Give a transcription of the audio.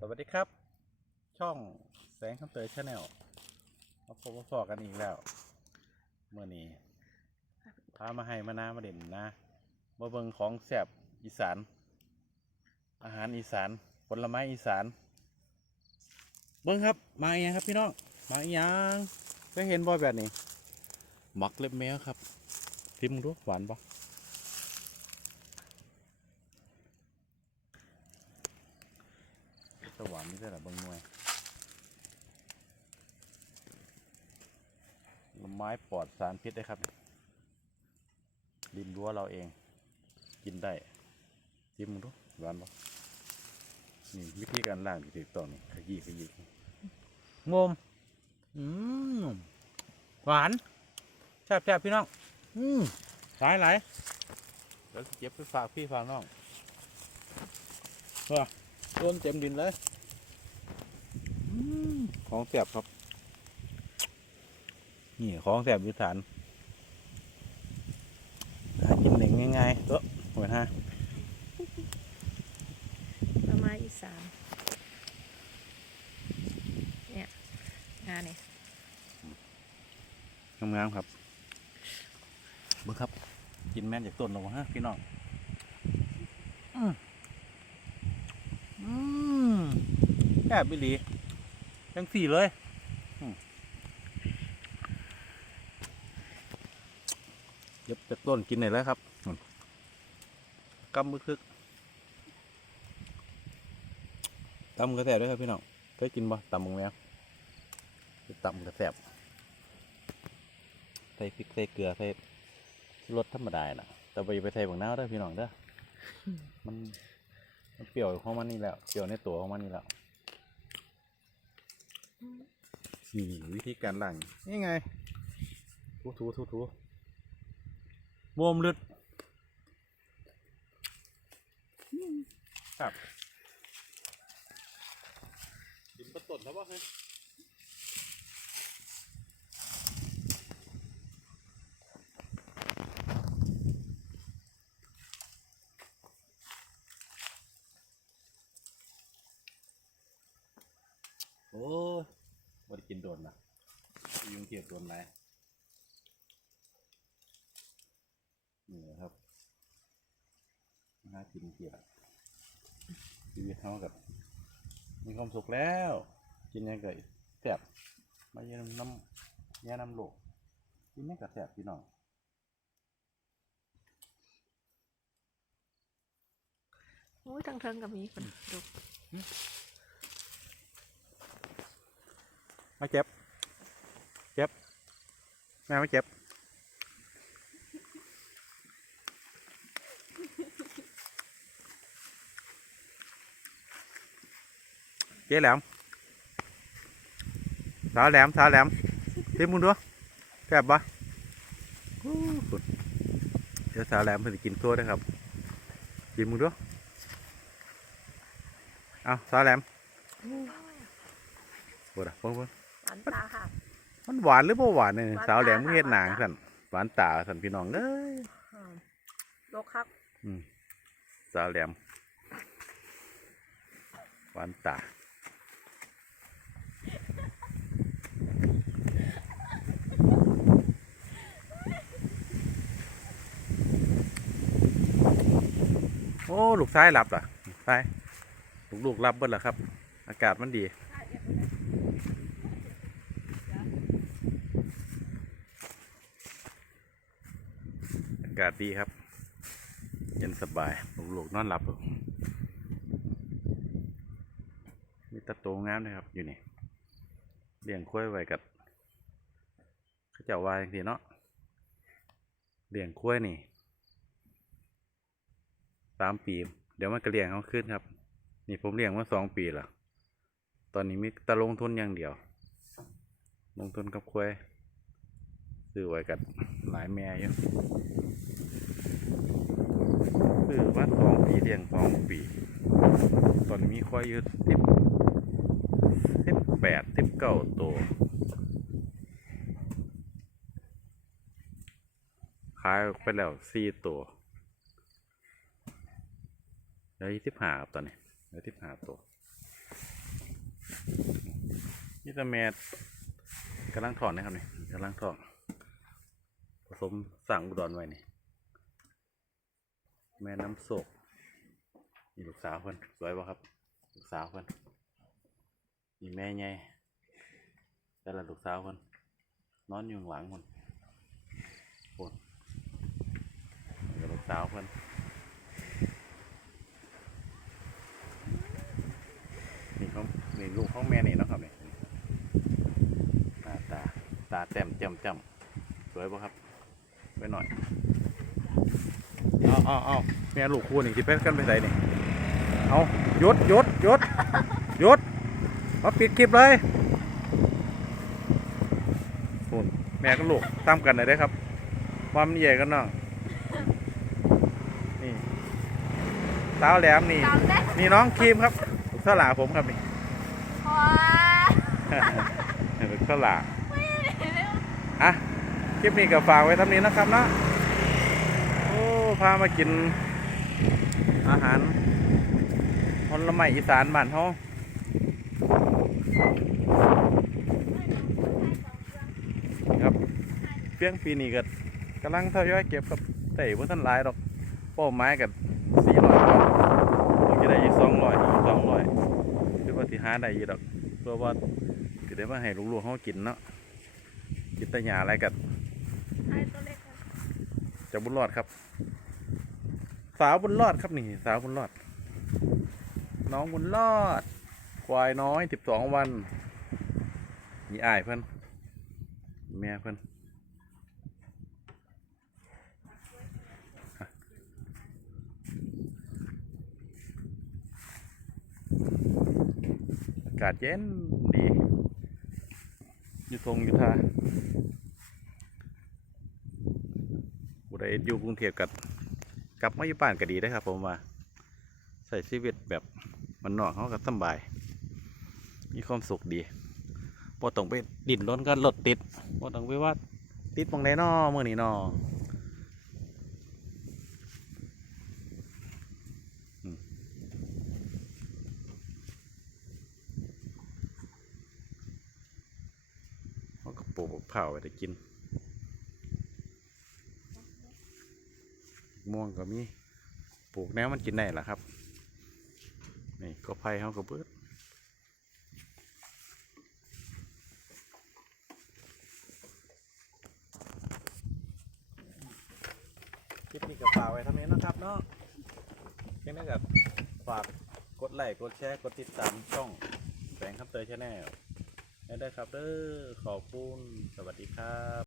สวัสดีครับ ช่องแสงคำเตยชาแนลมาพบมาฟอกันอีกแล้วเมื่อนี้พามาให้มานามาเด่นนะมาเบิงของแสบอีสาน อาหารอีสานผลไม้อีสาน เบิ้งครับมาอีกยังครับพี่น้องมาอีกยังก็เห็นบ่อยแบบนี้หมักเล็บแมวครับทิมงดูหวานปะ สวรรค์นี่ได้หรอเบางหน่วยลไม้ปลอดสารพิษได้ครับ ริมรั้วเราเอง กินได้จิ้มดูหวานปะนี่วิธีการล้างที่ถูกต้องนี่ขยี้ขยี้งมอืมหวานแซ่บแซ่บพี่น้อง อืมหลายหลายเดี๋ยวสิเก็บไปฝากพี่ฝากน้องว้าต้นเต็มดินเลยอืมของแสบครับ นี่ของแสบวิสานหากินหนึ่งง่ายๆเออเหมือนฮะผลไม้อีสานเนี่ยงานนี่งามๆครับเบิ่งครับ กินแม่นจากต้นลงมาฮะพี่น้องอืมอืม แอบบิลีจังสี่เลยเย็บจากต้นกินไหนแล้วครับกำมือคึกตำกระแสด้วยครับพี่น้องเคยกินบ่ตำมึงแมวตำกระแสบใส่พริกใส่เกลือใส่รสธรรมดาน่ะ แต่ไปไปใส่บางน้าวเด้พี่น้องเด้อมันมันเปรี้ยวของมันนี่แหล้วเปรี้ยวในตัวของมันนี่แหล้ว นี่วิธีการล้างนี่ไง ถูถูถูถูบวมลึดครับกินประตดแล้ววะเฮ้ยโอ้ย บ่ได้กินโดนนะไปยุงเทียบโดนไรนี่แหละครับหากินเกียดชีวิตเขากับ มีความสุขแล้ว กินยังไงแสบมาเยี่ยมน้ำแย่น้ำโลกกินยังกับแสบพี่น้องโอ้ยทางเทิงกับมีคนดู มาเจ็บ เจ็บแม่ไม่เจ็บ เจ๊แหลมสาวแหลมสาวแหลมเต็มมึงดูแซ่บปะอู้ฝุ่นเดี๋ยวสาวแหลมเพิ่นสิกินตัวเด้อครับกินมึงดูเอาสาวแหลมปวดอะปวดปวด หวานตาค่ะ มันหวานหรือเปล่าหวานเนี่ยหวาน สาวแหลมตาก็เฮ็ดหนังหวานตาสั่นหวานตาสั่นพี่น้องเอ้ยอืมโลกครับอืมสาวแหลมหวานตาโอ้ลูกซ้ายหลับล่ะลูกซ้ายลูกลูกๆรับเบิดแล้วครับ อากาศมันดีากาศดีครับ เย็นสบายลูกนอนหลับอยู่มีตะโตงามนะครับ อยู่นี่เลี้ยงคุ้ยไว้กับเขาเจ้าวายทีเนาะเลี้ยงคุ้ยนี่สามปี เดี๋ยวมันก็เลี้ยงเขาขึ้นครับ นี่ผมเลี้ยงมาสองปีแล้วตอนนี้มีตะลงทุนอย่างเดียว ลงทุนกับคุ้ยซื้อไว้กับหลายแม่อยู่ คือว่าสองปีเลี้ยงสองปี ตอนนี้มีควายอยู่สิบสิบแปดสิบเก้าตัวขายออกไปแล้วสี่ตัวเหลือยี่สิบห้าครับตอนนี้เหลือสิบห้าตัวแต่แม่กำลังถอนนะครับนี่กำลังถอนผสมสั่งอุดรไว้นี่ แม่น้ำโศกนี่ลูกสาวเพิ่นสวยป่ะครับ ลูกสาวเพิ่นนี่แม่ใหญ่แต่ละลูกสาวเพิ่นนอนอยู่ข้างหลังเพิ่นคนลูกสาวเพิ่นนี่เขานี่ลูกของแม่นี่นะครับนี่หน้าตาตาแต้มจำจำสวยป่ะครับไปหน่อย เอาเอาเอาแม่ลูกคู่นี่ที่เพชรกันไปใส่นี่เอาหยุดหยุดหยุดหยุดมาปิดคลิปเลยคุณแม่กับลูกตามกันหน่อยได้อครับ ความนใหญ่กันน้องนี่สาวแหลมนี่จำได้นี่น้องครีมครับลูกสาวหลาผมครับนี่พอลูกสาวหลาอะคลิปนี้ก็ฝากไว้เทำนี้นะครับเนาะโอ้ พามากิน อาหารผลไม้อีสานบ้านเขาครับเพียงปีนี้ก็กำลังทยอยเก็บครับแต่ว่าท่านหลายดอกเป้าหมายกับสี่ร้อยผมจะได้อีกสองร้อยอีกสองร้อยคือว่าที่หาได้อีกดอกเพื่อว่าจะได้มาให้ลูกๆเขากินเนาะกินแต่หยาอะไรกันไอ้ตัวเล็กอะจะบุญรอดครับ สาวบุญรอดครับนี่สาวบุญรอด น้องบุญรอด ควายน้อยสิบสองวันมีอ้ายเพื่อนมีแม่เพื่อนอากาศเย็นดีอยู่ทรงอยู่ทาบุได้อยู่กรุงเทพกับ กลับมาอยู่บ้านก็ดีได้อครับ ผมว่าใส่ชีวิตแบบมันนอกเขาก็สบาย มีความสุขดีพอต้องไปดิ่นร้นกันรถติดพอต้องไปว่าติดบางไดนนอเมื่อนี้นอเขาก็ปลูกบักเผาไปได้กิน ม่วงก็มีปลูกแนวมันกินได้ล่ะครับ นี่ก็ไผ่เขาก็เบิดคลิปนี้ก็ฝากไว้เทำนี้นะครับเนาะเพียงแต่กับฝากกดไลค์กดแชร์กดติดตามช่องแสงคำเตยชาแนลได้ครับเด้อขอบคุณ สวัสดีครับ